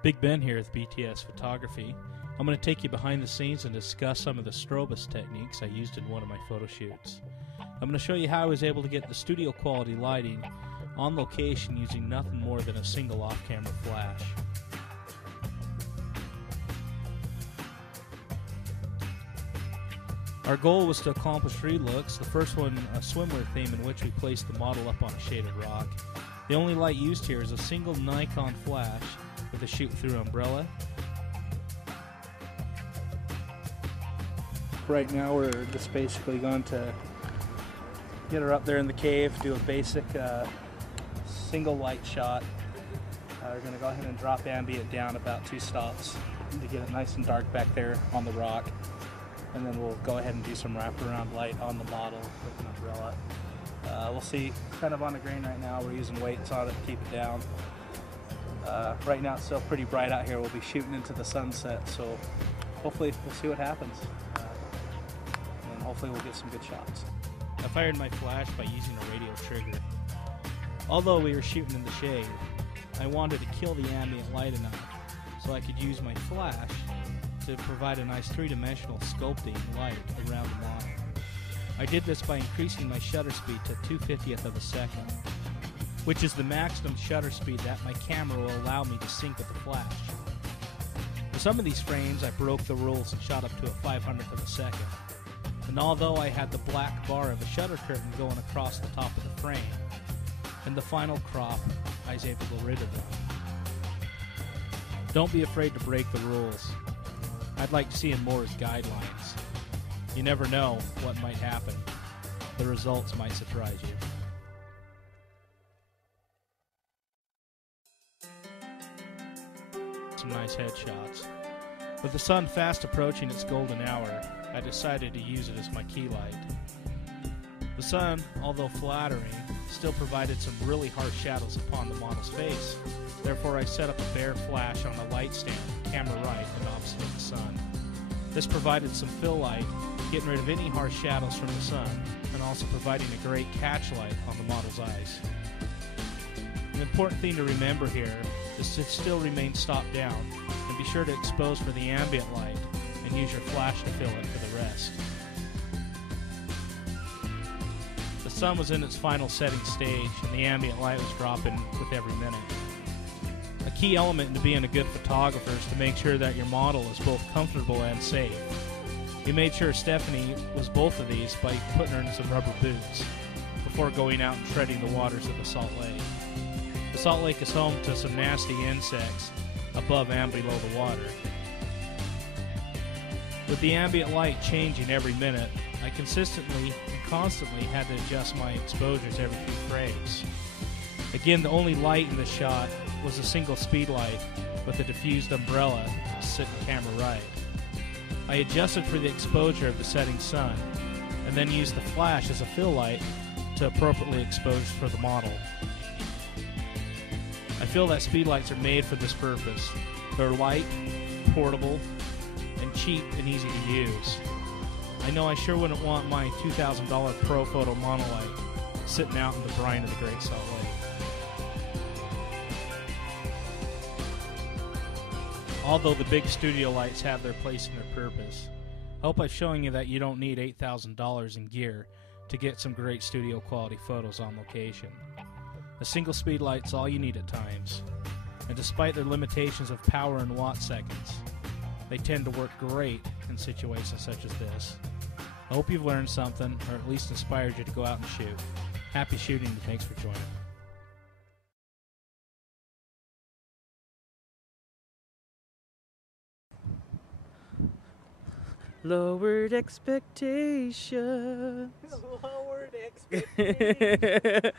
Big Ben here with BTS Photography. I'm going to take you behind the scenes and discuss some of the strobits techniques I used in one of my photo shoots. I'm going to show you how I was able to get the studio quality lighting on location using nothing more than a single off-camera flash. Our goal was to accomplish 3 looks. The first one, a swimwear theme in which we placed the model up on a shaded rock. The only light used here is a single Nikon flash with a shoot-through umbrella. Right now we're just basically going to get her up there in the cave, do a basic single light shot. We're going to go ahead and drop ambient down about 2 stops to get it nice and dark back there on the rock. And then we'll go ahead and do some wraparound light on the model with an umbrella. We'll see, kind of on the grain right now. We're using weights on it to keep it down. Right now it's still pretty bright out here. We'll be shooting into the sunset, so hopefully we'll see what happens. And hopefully we'll get some good shots. I fired my flash by using a radio trigger. Although we were shooting in the shade, I wanted to kill the ambient light enough so I could use my flash to provide a nice 3-dimensional sculpting light around the model. I did this by increasing my shutter speed to 2/50th of a second, which is the maximum shutter speed that my camera will allow me to sync with the flash. For some of these frames, I broke the rules and shot up to a 500th of a second. And although I had the black bar of the shutter curtain going across the top of the frame, in the final crop, I was able to get rid of them. Don't be afraid to break the rules. I'd like to see them more as guidelines. You never know what might happen. The results might surprise you. Some nice headshots. With the sun fast approaching its golden hour, I decided to use it as my key light. The sun, although flattering, still provided some really harsh shadows upon the model's face. Therefore, I set up a bare flash on the light stand, camera right and opposite the sun. This provided some fill light, getting rid of any harsh shadows from the sun, and also providing a great catch light on the model's eyes. An important thing to remember here is to still remain stopped down, and be sure to expose for the ambient light, and use your flash to fill in for the rest. The sun was in its final setting stage, and the ambient light was dropping with every minute. A key element to being a good photographer is to make sure that your model is both comfortable and safe. We made sure Stephanie was both of these by putting her in some rubber boots before going out and treading the waters of the Salt Lake. The Salt Lake is home to some nasty insects above and below the water. With the ambient light changing every minute, I consistently and constantly had to adjust my exposures every few frames. Again, the only light in the shot was a single speed light with a diffused umbrella sitting camera right. I adjusted for the exposure of the setting sun and then used the flash as a fill light to appropriately expose for the model. I feel that speed lights are made for this purpose. They're light, portable, and cheap and easy to use. I know I sure wouldn't want my $2,000 Pro Photo monolight sitting out in the brine of the Great Salt Lake. Although the big studio lights have their place and their purpose, I hope I've shown you that you don't need $8,000 in gear to get some great studio quality photos on location. A single speed light's all you need at times, and despite their limitations of power and watt seconds, they tend to work great in situations such as this. I hope you've learned something, or at least inspired you to go out and shoot. Happy shooting, and thanks for joining. Lowered expectations. Lowered expectations.